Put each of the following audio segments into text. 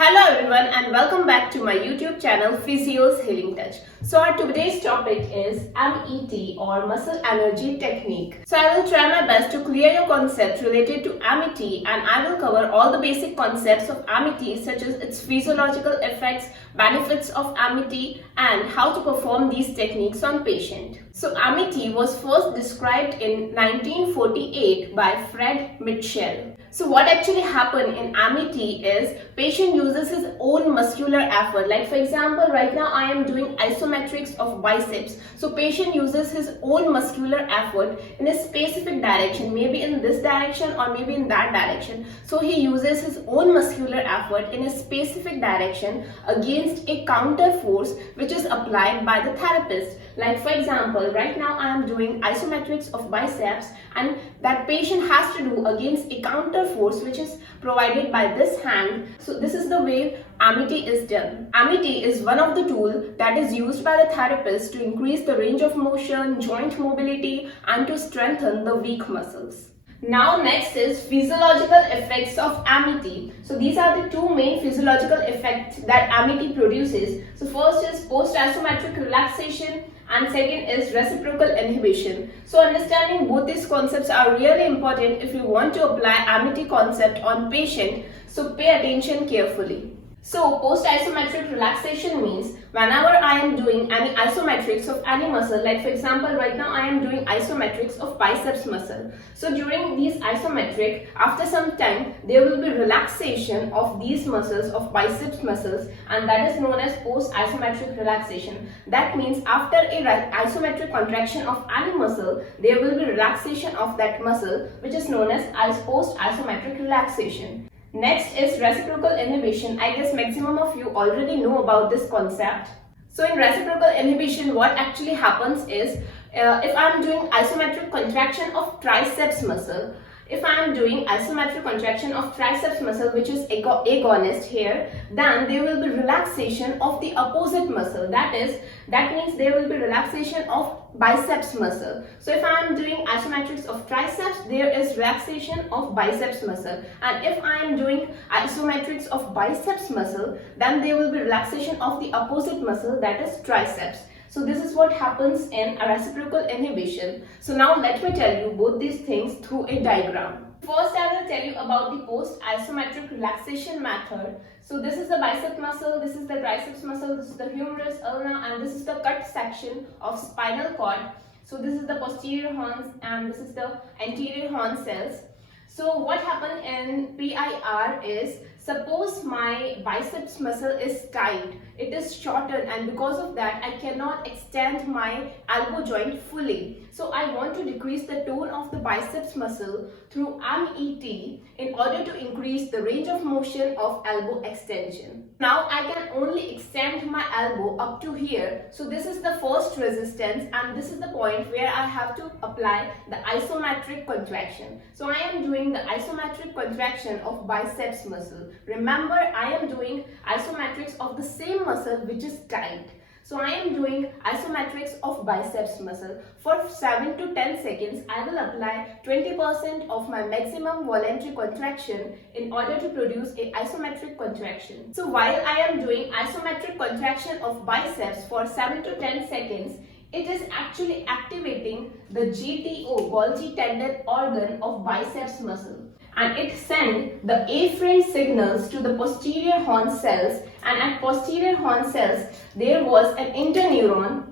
Hello everyone and welcome back to my YouTube channel Physio's Healing Touch. So our today's topic is MET or Muscle Energy Technique. So I will try my best to clear your concepts related to MET and I will cover all the basic concepts of MET such as its physiological effects, benefits of MET and how to perform these techniques on patient. So MET was first described in 1948 by Fred Mitchell. So what actually happened in MET is patient uses his own muscular effort. Like for example, right now I am doing isometrics of biceps. So patient uses his own muscular effort in a specific direction, maybe in this direction or maybe in that direction. So he uses his own muscular effort in a specific direction against a counter force which is applied by the therapist. Like for example, right now I am doing isometrics of biceps and that patient has to do against a counter force which is provided by this hand. So this is the way MET is done. MET is one of the tools that is used by the therapist to increase the range of motion, joint mobility and to strengthen the weak muscles. Now next is physiological effects of MET. So these are the two main physiological effects that MET produces. So first is post-isometric relaxation and second is reciprocal inhibition. So understanding both these concepts are really important if you want to apply MET concept on patient. So pay attention carefully. So post-isometric relaxation means whenever I am doing any isometrics of any muscle, like for example right now I am doing isometrics of biceps muscle. So during these isometric, after some time there will be relaxation of these muscles of biceps muscles and that is known as post-isometric relaxation. That means after a isometric contraction of any muscle, there will be relaxation of that muscle which is known as post-isometric relaxation. Next is reciprocal inhibition. I guess maximum of you already know about this concept. So in reciprocal inhibition, what actually happens is if I am doing isometric contraction of triceps muscle, if I am doing isometric contraction of triceps muscle which is agonist here, then there will be relaxation of the opposite muscle. That means there will be relaxation of biceps muscle. So if I am doing isometrics of triceps, there is relaxation of biceps muscle. And if I am doing isometrics of biceps muscle, then there will be relaxation of the opposite muscle, that is triceps. So this is what happens in a reciprocal inhibition. So now let me tell you both these things through a diagram. First I will tell you about the post-isometric relaxation method. So this is the bicep muscle, this is the triceps muscle, this is the humerus ulna and this is the cut section of spinal cord. So this is the posterior horns and this is the anterior horn cells. So what happened in PIR is, suppose my biceps muscle is tight, it is shortened and because of that I cannot extend my elbow joint fully. So I want to decrease the tone of the biceps muscle through MET in order to increase the range of motion of elbow extension. Now I can only extend my elbow up to here. So this is the first resistance and this is the point where I have to apply the isometric contraction. So I am doing the isometric contraction of biceps muscle. Remember, I am doing isometrics of the same muscle which is tight. So I am doing isometrics of biceps muscle. For 7 to 10 seconds, I will apply 20% of my maximum voluntary contraction in order to produce a isometric contraction. So while I am doing isometric contraction of biceps for 7 to 10 seconds, it is actually activating the GTO, Golgi tendon organ of biceps muscle. And it sends the afferent signals to the posterior horn cells, and at posterior horn cells there was an interneuron.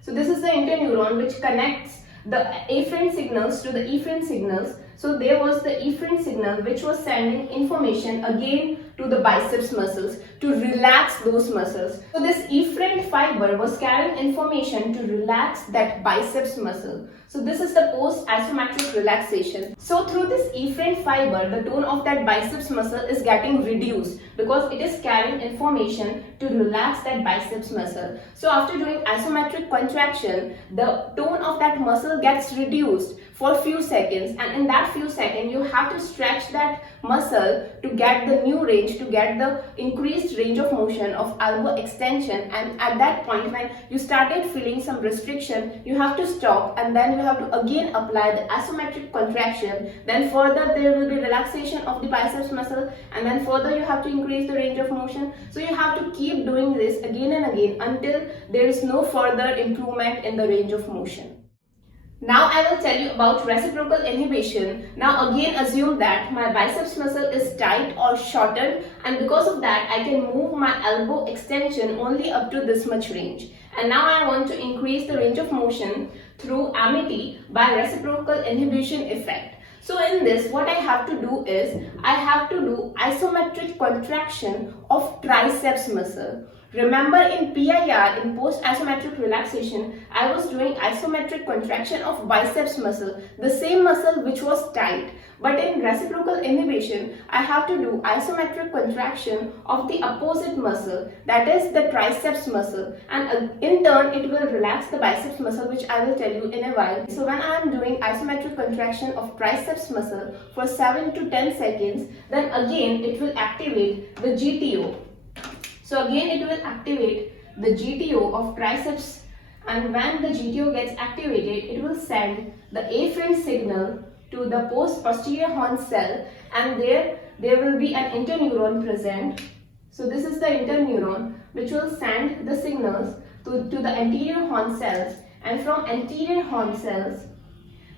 So this is the interneuron which connects the afferent signals to the efferent signals. So there was the efferent signal which was sending information again to the biceps muscles to relax those muscles. So this efferent fiber was carrying information to relax that biceps muscle. So this is the post-isometric relaxation. So through this efferent fiber, the tone of that biceps muscle is getting reduced because it is carrying information to relax that biceps muscle. So after doing isometric contraction, the tone of that muscle gets reduced for few seconds, and in that few seconds you have to stretch that muscle to get the new range, to get the increased range of motion of elbow extension. And at that point when you started feeling some restriction, you have to stop, and then you have to again apply the isometric contraction. Then further there will be relaxation of the biceps muscle, and then further you have to increase the range of motion. So you have to keep doing this again and again until there is no further improvement in the range of motion. Now I will tell you about reciprocal inhibition. Now again assume that my biceps muscle is tight or shortened, and because of that I can move my elbow extension only up to this much range. And now I want to increase the range of motion through MET by reciprocal inhibition effect. So in this, what I have to do is, I have to do isometric contraction of triceps muscle. Remember in PIR, in post-isometric relaxation, I was doing isometric contraction of biceps muscle, the same muscle which was tight. But in reciprocal inhibition, I have to do isometric contraction of the opposite muscle, that is the triceps muscle. And in turn, it will relax the biceps muscle, which I will tell you in a while. So when I am doing isometric contraction of triceps muscle for 7 to 10 seconds, then again it will activate the GTO. So again it will activate the GTO of triceps, and when the GTO gets activated, it will send the afferent signal to the post-posterior horn cell, and there will be an interneuron present. So this is the interneuron which will send the signals to the anterior horn cells, and from anterior horn cells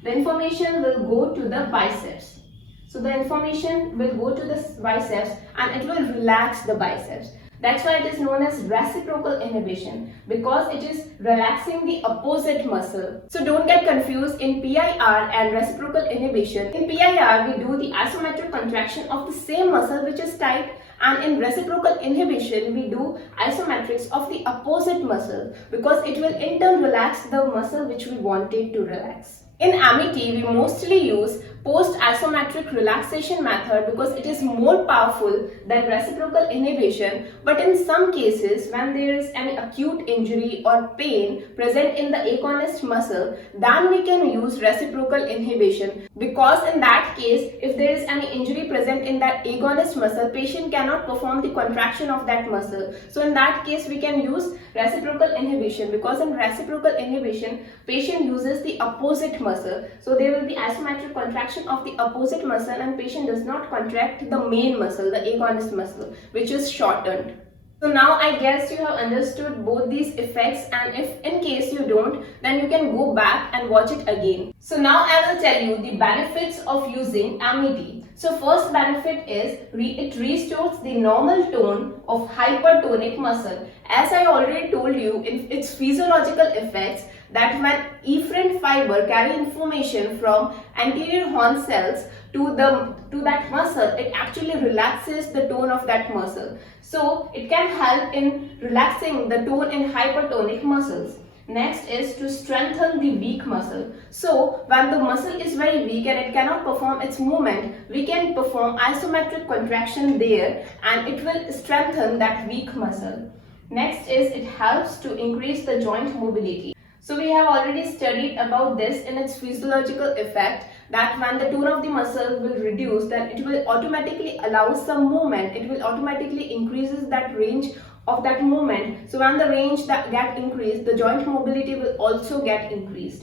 the information will go to the biceps. So the information will go to the biceps and it will relax the biceps. That's why it is known as reciprocal inhibition, because it is relaxing the opposite muscle. So don't get confused in PIR and reciprocal inhibition. In PIR, we do the isometric contraction of the same muscle which is tight, and in reciprocal inhibition, we do isometrics of the opposite muscle, because it will in turn relax the muscle which we wanted to relax. In MET, we mostly use post-isometric relaxation method because it is more powerful than reciprocal inhibition. But in some cases, when there is any acute injury or pain present in the agonist muscle, then we can use reciprocal inhibition, because in that case, if there is any injury present in that agonist muscle, patient cannot perform the contraction of that muscle. So in that case, we can use reciprocal inhibition, because in reciprocal inhibition, patient uses the opposite muscle. So there will be isometric contraction of the opposite muscle, and patient does not contract the main muscle, the agonist muscle, which is shortened. So now I guess you have understood both these effects, and if in case you don't, then you can go back and watch it again. So now I will tell you the benefits of using MET. So first benefit is it restores the normal tone of hypertonic muscle. As I already told you in its physiological effects, that when efferent fiber carry information from anterior horn cells to that muscle, it actually relaxes the tone of that muscle. So it can help in relaxing the tone in hypertonic muscles. Next is to strengthen the weak muscle. So when the muscle is very weak and it cannot perform its movement, we can perform isometric contraction there, and it will strengthen that weak muscle. Next is it helps to increase the joint mobility. So we have already studied about this in its physiological effect, that when the tone of the muscle will reduce, then it will automatically allow some movement. It will automatically increases that range of that movement. So when the range that get increased, the joint mobility will also get increased.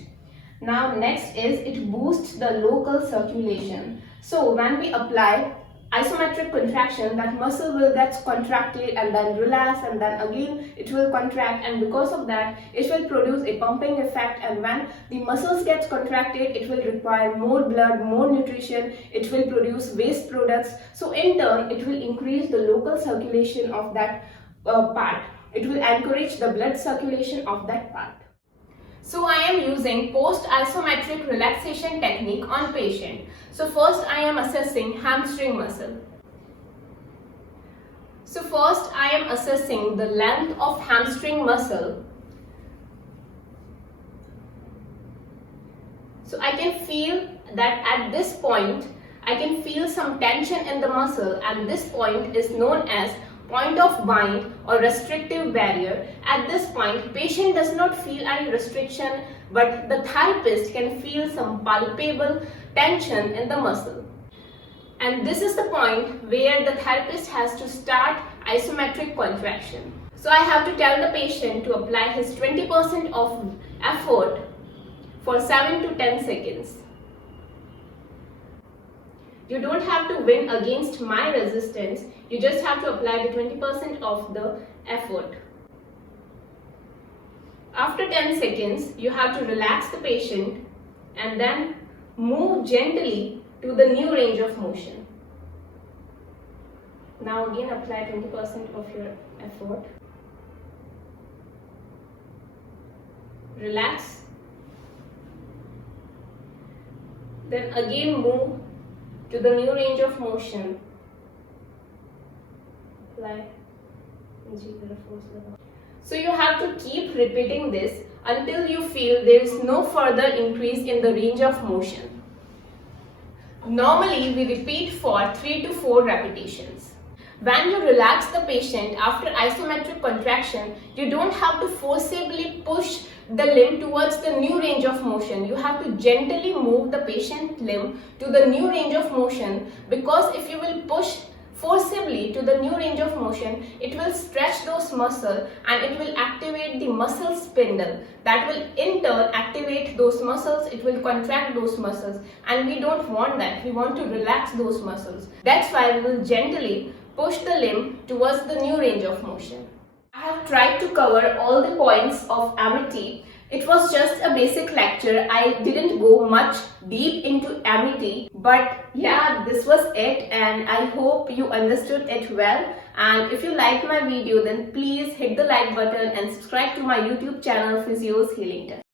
Now next is it boosts the local circulation. So when we apply isometric contraction, that muscle will get contracted and then relax, and then again it will contract, and because of that it will produce a pumping effect, and when the muscles get contracted, it will require more blood, more nutrition, it will produce waste products. So in turn it will increase the local circulation of that part. It will encourage the blood circulation of that part. So I am using post-isometric relaxation technique on patient. So first I am assessing hamstring muscle. So first I am assessing the length of hamstring muscle. So I can feel that at this point I can feel some tension in the muscle, and this point is known as point of bind or restrictive barrier. At this point, patient does not feel any restriction, but the therapist can feel some palpable tension in the muscle. And this is the point where the therapist has to start isometric contraction. So I have to tell the patient to apply his 20% of effort for 7 to 10 seconds. You don't have to win against my resistance, you just have to apply the 20% of the effort. After 10 seconds, you have to relax the patient and then move gently to the new range of motion. Now again apply 20% of your effort. Relax. Then again move to the new range of motion. Apply. So you have to keep repeating this until you feel there is no further increase in the range of motion. Normally we repeat for 3 to 4 repetitions. When you relax the patient after isometric contraction, you don't have to forcibly push the limb towards the new range of motion. You have to gently move the patient limb to the new range of motion, because if you will push forcibly to the new range of motion, it will stretch those muscles and it will activate the muscle spindle. That will in turn activate those muscles, it will contract those muscles, and we don't want that. We want to relax those muscles. That's why we will gently push the limb towards the new range of motion. I have tried to cover all the points of Amity. It was just a basic lecture. I didn't go much deep into Amity, but yeah, this was it, and I hope you understood it well. And if you liked my video, then please hit the like button and subscribe to my YouTube channel Physios Healing Touch.